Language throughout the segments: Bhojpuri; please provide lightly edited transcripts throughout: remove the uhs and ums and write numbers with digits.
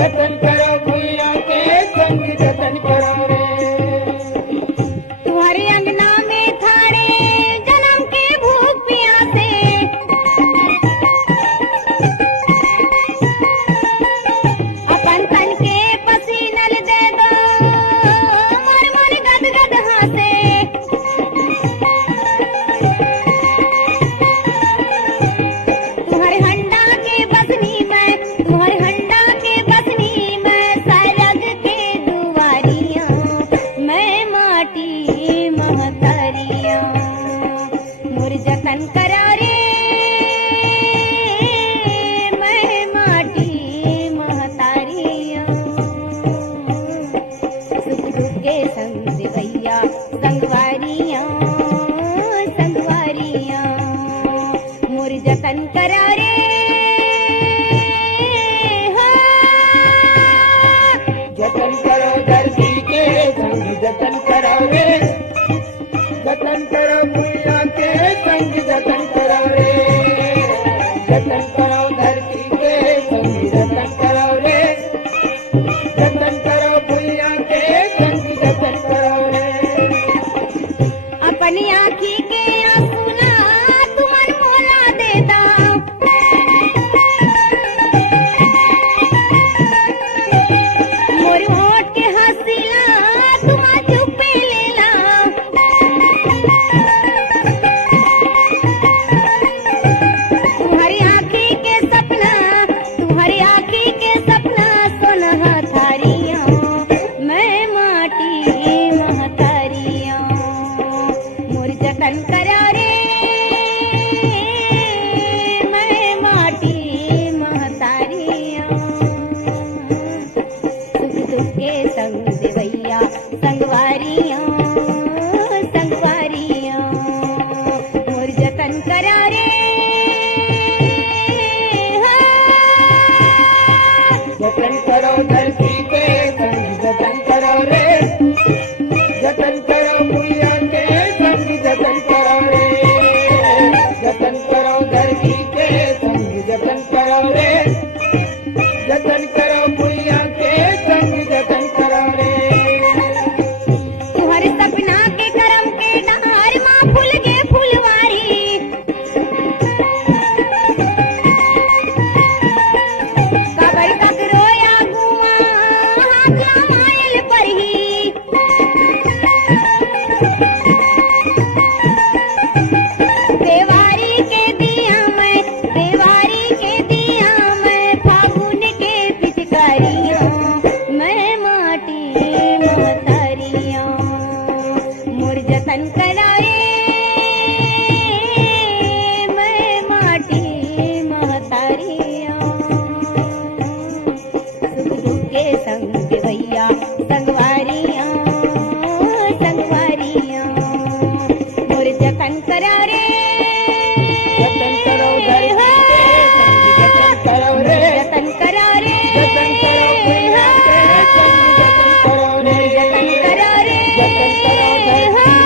जतन करो भैया के संग जतन करो रे। तुम्हारे अंगना में थाने जन्म के भूख प्यासे, अपन तन के पसीनल दे दो मन मन गद गद हासे। तुम्हारे हंडा के बसनी में, तुम्हारे हंडा के बसनी में सरग के दुआरियां, मैं माटी महतरियां मोर जतन करा रे। मैं माटी महतारियां सुख दुख के संग भैया संगवारियां संगवारियां मोर जतन करा रे। जतन करो धरती के संग जतन करो रे। जतन करो भैया के संग जतन करो रे। जतन करो धरती के संग जतन करो रे। जतन करो भैया के संग जतन करो रे। अपनी आँखी के आंसू ना तुमन मोला देता, मोर होठ के हंसीला तुमा चुपे लेला। तुम्हारी आँखी के सपना, तुम्हारी आँखी के सपना सोनहा थारियां, मैं माटी महतारियां मोर जतन करा रे। मैं माटी महतारियां सुख दुख के संग भैया संगवारियां संगवारियां मोर जतन करा रे। जतन करो धरती के संग जतन करो रे। जतन करो भैया के संग जतन करो रे। जतन करो धरती के संग जतन करो रे। जतन करो भैया के संग जतन करो रे। तुम्हारे सपना के करम के डार माँ फूल गे फुलवारी, कबर ककरो या गुआ हाथ लामायल परही। देवारी के दिया मैं, देवारी के दिया मैं फागुन के पिचकारियां, मैं माटी महतारियां मोर जतन करा रे। मैं माटी महतारियां सुख दुख के संग भैया संगवारियां संगवारियां मोर जतन करा रे। जतन करो धरती के संग जतन करो रे। जतन करा रे। जतन करो भैया के संग जतन करो रे। जतन करा रे। जतन करो धरती के संग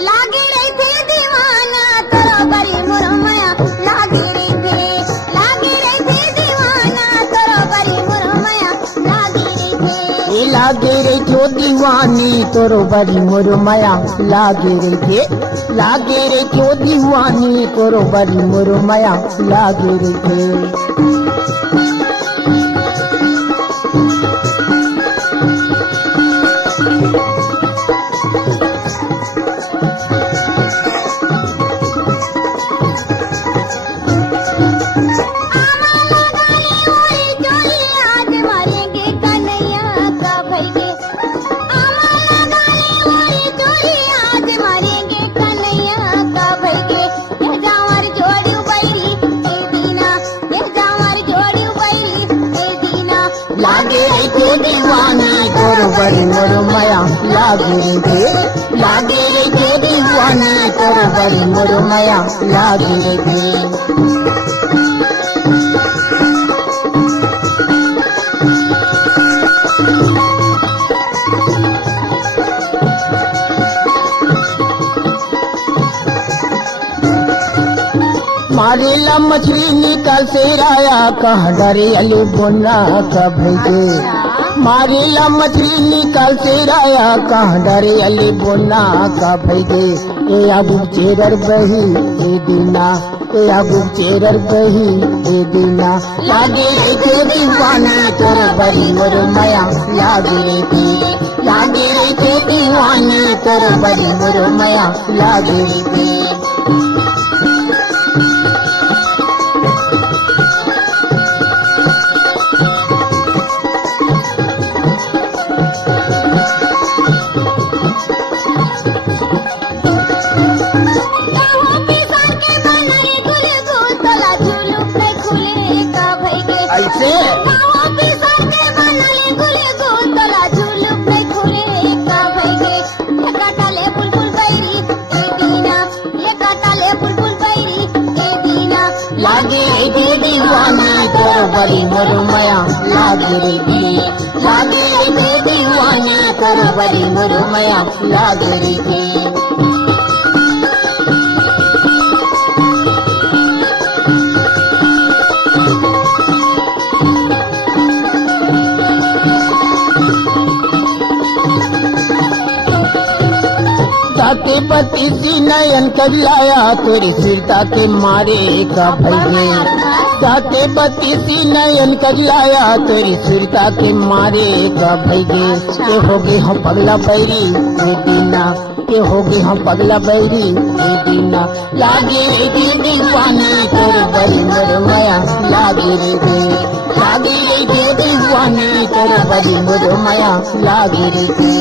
लागे रही थे दीवाना तोरो बरी मुरमया, लागे रही थे दीवाना तोरो बरी मुरमया, लागे रही थे। लागे रे जो दीवानी तोरो बड़ी मोर माया लागे रे के, लागे रे जो दीवानी तोरो बड़ी मोर माया लागे रे के। दीवानी तोरो बड़ी मोर माया लागे रे के, लागे रे जो दीवानी दीवानी तोर बड़ी मुरमया लागे रे गे। मारेला मछली निकाल से राया कहाँ डरे अली बोना का भैगे। मारेला मछली निकाल से राया कहाँ डरे अली बोना का भैगे। ए आबू चेरर बही ए दीना, ए आबू चेरर बही ए दीना। लागे रे के दीवानी तोर बड़ी मुरमया लागे रे गे। लागे रे के दीवानी तोर बड़ी मुरमया लागे रे गे। ऐसे लागे रे दीवानी तोर बड़ी मुरमया लागे रे गे। लागे रे दीवानी तोर बड़ी मुरमया लागे रे गे। ताके पति सी नयन कर लाया तेरी सिरता के मारे का भैगे। ताके पति सी नयन कर लाया तेरी सिरता के मारे का भैगे। ये होगे हम पगला बैरी ए दीना, ये होगे हम पगला बैरी ए दीना। लागे रे दीवानी तोर बड़ी मुरमया लागे रे गे। लागे रे दीवानी तोर बड़ी मुरमया लागे रे गे।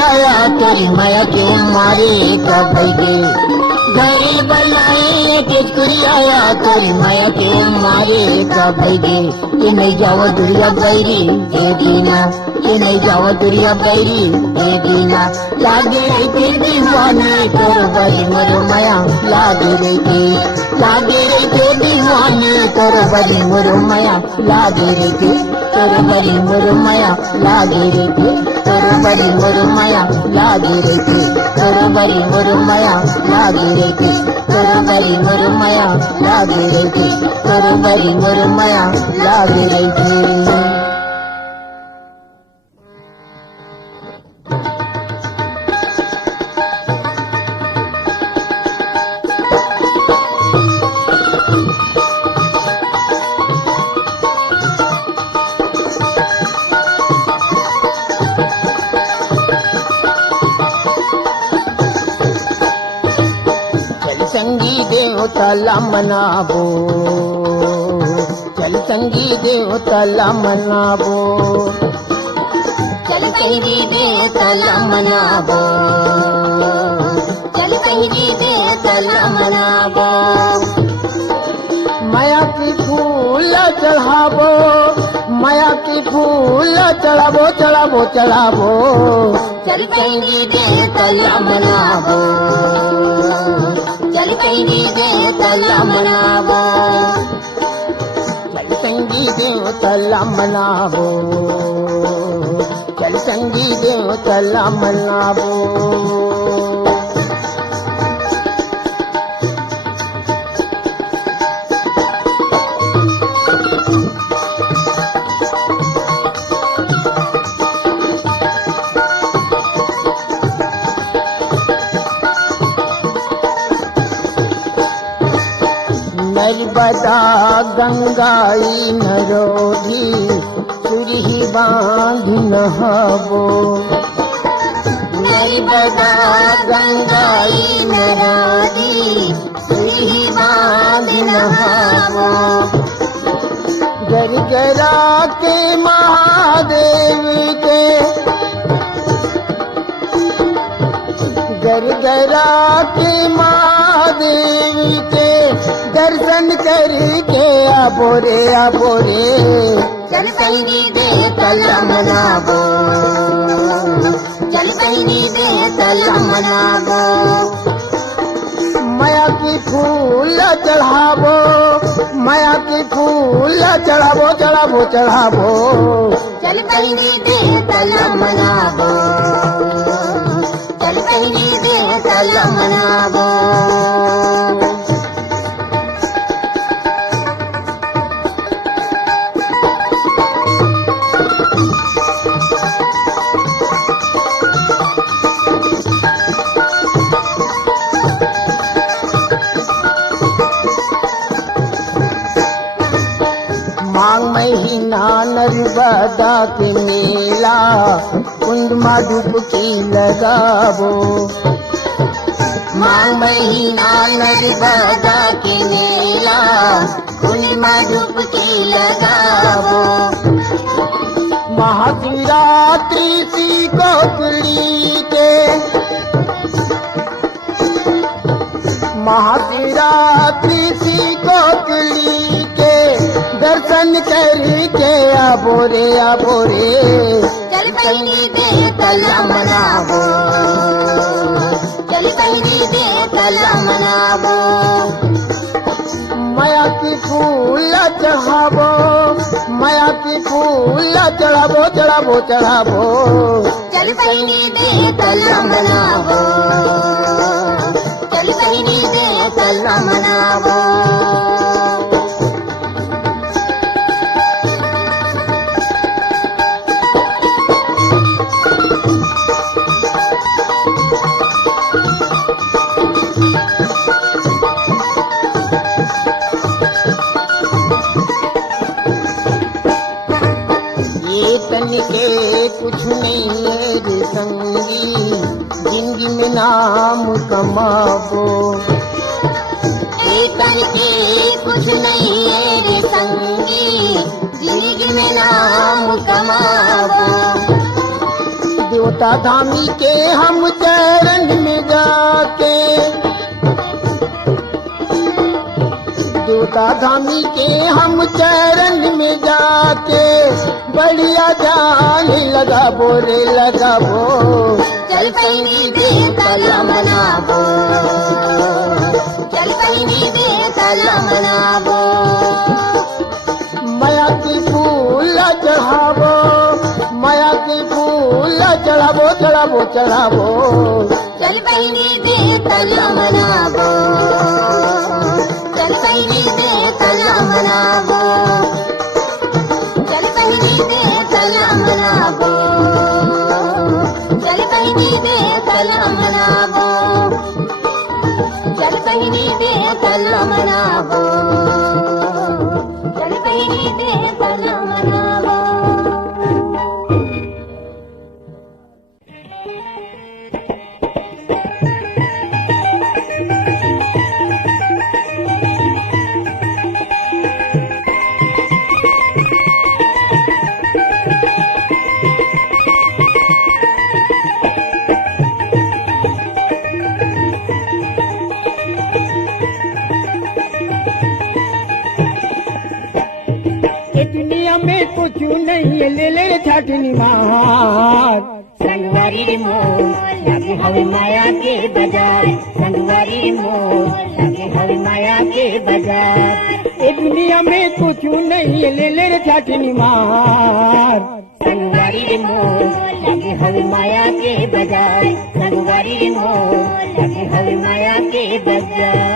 आया तेरी माया के मारे का भैगे। घरी बनाई तेजकुरी आया तेरी माया के मारे का भैगे। ये नहीं जाओ दुनिया बैरी ए दीना, ये नहीं जाओ दुनिया बैरी ए दीना। लागे रे के दीवानी तोर बड़ी मुरमया लागे रे गे। लागे रे के दीवानी तोर बड़ी मुरमया लागे रे गे। तोर बड़ी मुरमया लागे रे गे। तोर बड़ी मुरमया लागे रे गे। तोर बड़ी मुरमया लागे रे गे। तोर बड़ी मुरमया लागे रे गे। तोर बड़ी मुरमया लागे रे गे। संगी देवताला मनाबो, चल संगी देवताला मनाबो। चल संगी देवताला मनाबो, चल संगी देवताला मनाबो। माया की फूल चढ़ाबो, माया की फूल चढ़ाबो चढ़ाबो चढ़ाबो। चल संगी देवताला मनाबो, चल संगी देवताला मनाबो। चल संगी देवताला मनाबो, चल संगी देवताला मनाबो। नर्मदा गंगाई नरोधी सुरही बांधी नहाबो। नर्मदा गंगाई नरोधी सुरही बांधी नहाबो। गरगरा के महादेव के, गरा के महादेवी के दर्शन करके आबो रे चल बहिनी दे तला मनाबो, चल बहिनी दे तला मनाबो। माया की फूल चढ़ाबो, माया की फूल चढ़ाबो चढ़ाबो चढ़ाबो। चल बहिनी दे तला मनाबो, चल बहिनी दे तला मनाबो। मांग महीना नर्मदा के मेला कुंड में डुबकी लगाबो। मांग महीना नर्मदा के मेला कुंड में डुबकी लगाबो। महाशिवरात्रि सी कोकली के, महाशिवरात्रि सी कोकली के दर्शन करके आबो रे चल बहिनी दे तला मनाबो, चल बहिनी दे तला मनाबो। माया की फूल चढ़ाबो, माया की फूल चढ़ाबो चढ़ाबो चढ़ाबो। चल बहिनी दे तला मनाबो, चल बहिनी दे तला मनाबो। ये तनिके कुछ नहीं है रे संगी, जिंदगी में नाम कमाबो। एक करके कुछ नहीं है रे संगी, जिंदगी में नाम कमाबो। देवता धामी के हम चरण में जाके, देवता धामी के हम चरण में जाके बढ़िया जान लगाबो रे लगाबो। चल बहिनी दे तला मनाबो, चल बहिनी दे तला मनाबो। माया की फूल चढ़ाबो, माया की फूल चढ़ाबो चढ़ाबो चढ़ाबो। चल बहिनी दे तला मनाबो, चल बहिनी दे तला मनाबो, चल बहिनी दे तला मनाबो, चल बहिनी दे तला मनाबो, चल बहिनी दे तला मनाबो, चल बहिनी दे तला मनाबो। ये दुनिया में कुछ नहीं है, ले ले छाटनी मार। संगवारी रे मोर लगे हवे माया के बाजार, संगवारी रे मोर लगे हवे माया के बाजार। ये दुनिया में कुछ नहीं है, ले ले छाटनी मार। संगवारी रे मोर लगे हवे माया के बाजार, संगवारी रे मोर लगे हवे माया के बाजार।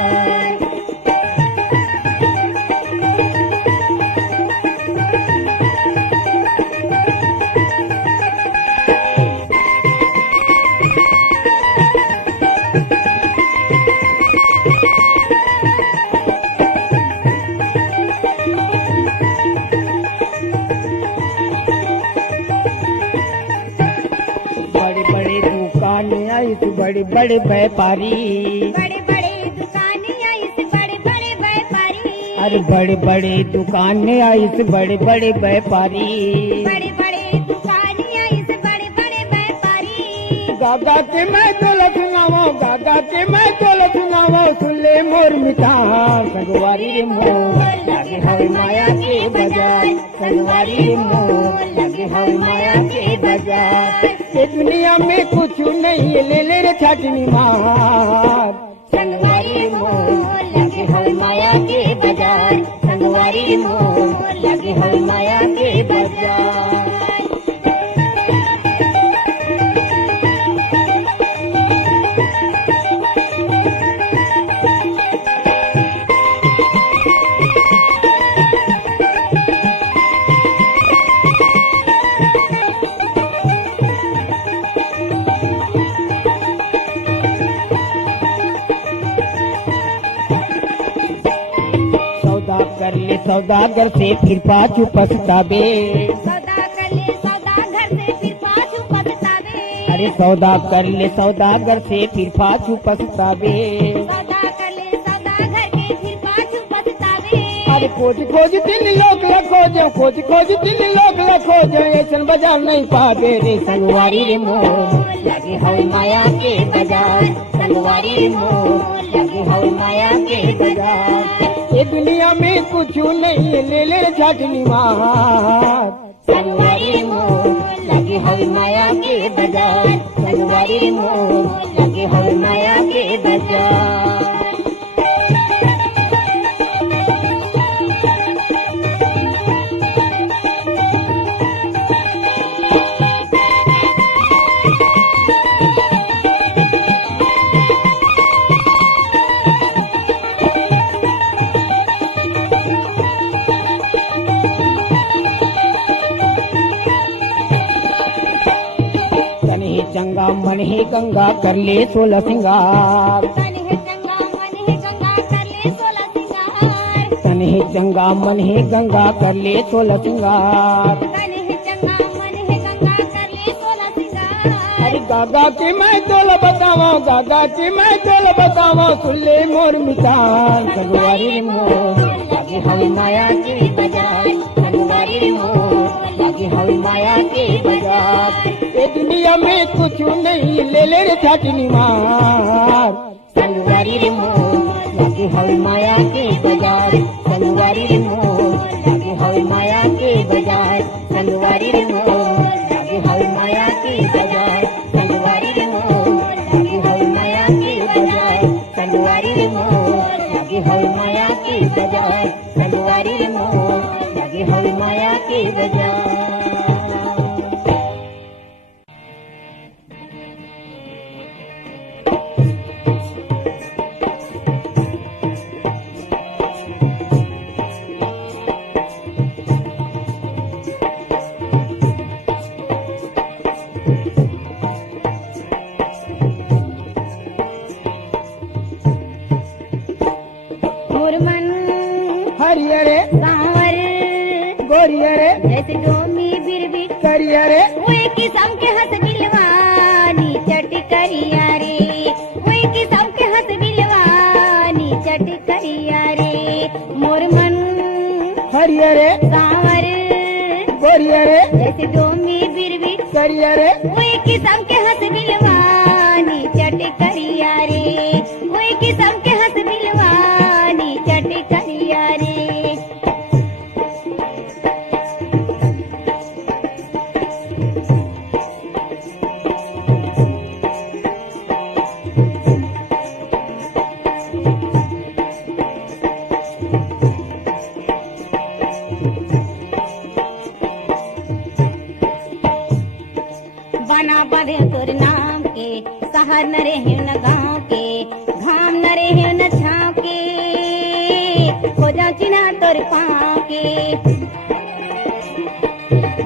बड़े बड़े व्यापारी, बड़े बड़े दुकानें आई से बड़े बड़े व्यापारी। अरे बड़े बड़े दुकानें आई से बड़े बड़े व्यापारी। बड़े बड़े दुकानें आई से बड़े बड़े व्यापारी। गागा के मैं तो सुनावो, गागा के मैं तो सुनावो, सुन ले मोर मिठास संगवारी रे मोर लगे हवे माया के बाजार, संगवारी रे मोर लगे हवे माया के बाजार। ये दुनिया में कुछ नहीं ले ले रे छाटनी मार, संगवारी मोर लगे हवे माया के बाजार, संगवारी मोर लगे हवे माया के बाजार। कर ले सौदागर से फिर पाछू पछतावे, सौदा कर ले सौदागर से फिर पाछू पछतावे, अरे सौदा कर ले सौदागर से फिर पाछू पछतावे, सौदा कर ले सौदागर के फिर पाछू पछतावे। अरे खोज खोज तीन लोग खोजो, खोज खोज तीन लोग खोजो, ऐसन बाजार नहीं पावे रे संगवारी रे मोर लगे हवे माया के बाजार, संगवारी रे मोर लगे हवे माया के बाजार। ये दुनिया में कुछ नहीं ले ले छाटनी मार, संगवारी मोर लगे हवे माया के बाजार, संगवारी मोर लगे हवे माया के बाजार। चंगा मन ही गंगा कर ले 16 सिंगार, तन है चंगा मन है गंगा कर ले 16 सिंगार, तन ही चंगा मन ही गंगा कर ले 16 सिंगार। तन है चंगा मन है गंगा कर ले 16 सिंगार। अरे गागा की मैं तोल बतावा, गागा की मैं तोल बतावा, सुन ले मोर मिठान संगवारी रे मोर लगे हवे माया के बाजार, संगवारी मोर लगे हवे माया के बाजार। ये दुनिया में कुछ नहीं ले ले रे छाटनी मार, संगवारी रे मोर लगे हवे माया के बाजार, संगवारी रे मोर लगे हवे माया के बाजार, संगवारी रे मोर लगे हवे माया के बाजार, संगवारी रे मोर लगे हवे माया के बाजार, संगवारी रे मोर लगे हवे माया के बाजार, संगवारी रे मोर लगे हवे माया के बाजार। हरियरे सांवर गोरियरे जैसे डोमी बिरबिट करियरे, वे किस्म के हंस बिलवानी चट करिया रे, वे किस्म के हंस बिलवानी चट करिया रे। मोर मन हरियरे सांवर गोरियरे जैसे डोमी बिरबिट करियरे, वे किस्म के हंस बिलवानी चट करिया रे, वे किस्म के हंस बिलवानी चट करिया रे। बना बधे तोर नाम के, शहर न रहे न गाँव के, घाम न रहे न छाँव के, खोजा चिना तोर पाँव के।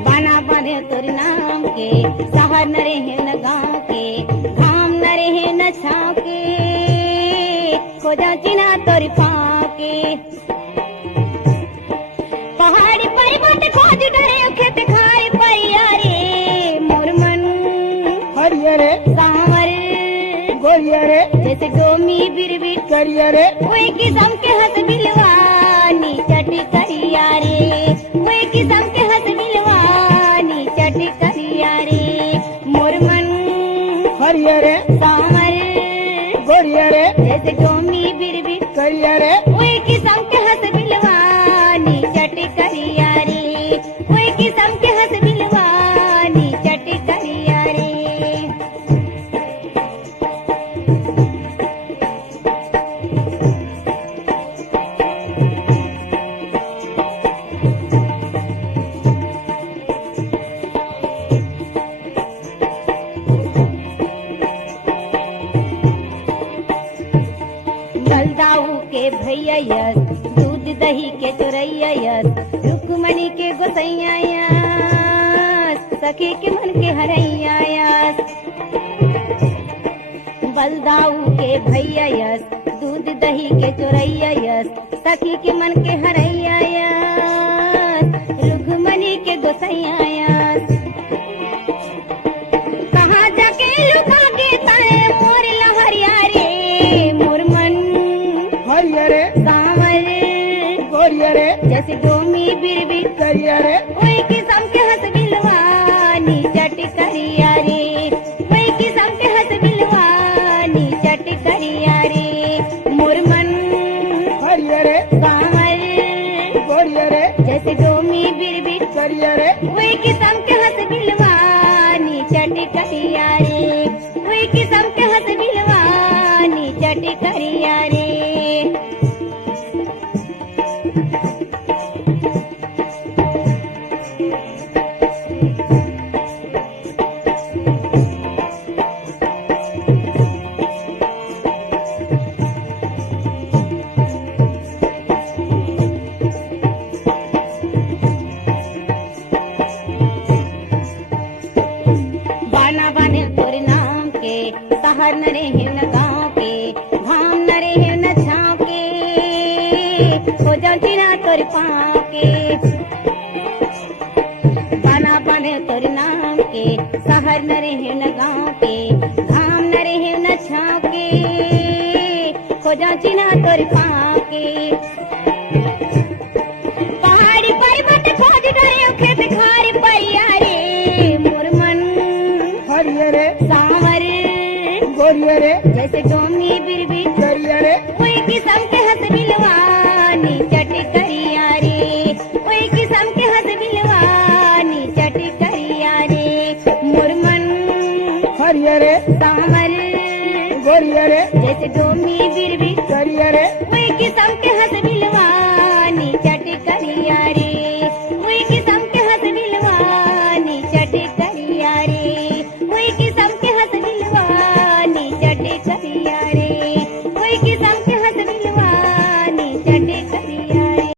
बना बधे तोर नाम के, शहर न रहे न गाँव के, घाम न रहे न छाँव के, खोजा चिना तोर पाँव के। पहाड़ी पर्वत खोज डरे खेत खाए परिया रे, मोर मन हरियरे सांवर गोरियरे जैसे डोमी बिरबिट करियरे, कोई किस्म के हंस बिलवानी चट करिया रे, कोई किस्म के हंस बिलवानी चट करिया रे। मोर मन रे सावर गोरिया रे जैसे डोमी बिरबी करिया रे कोई किस्म के हंस बिलवानी चट करिया रे कोई किस्म के हंस बिलवानी चट करिया रे बलदाऊ के भैया यस दूध दही के चोरैया यस रुक्मणी के गोसैया यस सखी के मन के हरैया यस बलदाऊ के भैया यस दूध दही के चोरैया यस सखी के मन के हरैया यस रुक्मणी के गोसैया यस कहाँ जाके लुका के ताए मोर लहरिया रे मोर मन हरिया रे सावर गोरिया रे जैसे डोमी बिरबी करिया रे कोई किस्म के हंस बिलवानी चट करिया रे कोई किस्म के हंस बिलवानी चट करिया रे मोर मन हरिया रे सावर गोरिया रे जैसे डोमी बिरबी करिया रे कोई किस्म के हंस बिलवानी चट करिया रे कोई किस्म के हंस बिलवानी चट करिया रे बाना बाने तोरे नाम के शहर न रहे न गाँव के धाम न रहे न छाँव के हो जाती ना तोरे पाँव के बाना बाने तोरे नाम के शहर न रहे न गाँव के धाम न रहे न छाँव के हो जाती ना तोरे पाँव के पहाड़ी पर्वत खोज गए खेत खारी परिया रे मोर मन हरिया रे सावर गोरिया रे जैसे डोमी बिरबी करिया रे कोई किस्म के हंस बिलवानी चट करिया रे कोई किस्म के हंस बिलवानी चट करिया रे मोर मन हरिया रे सावर गोरिया रे जैसे डोमी बिरबी करिया रे कोई किस्म के हंस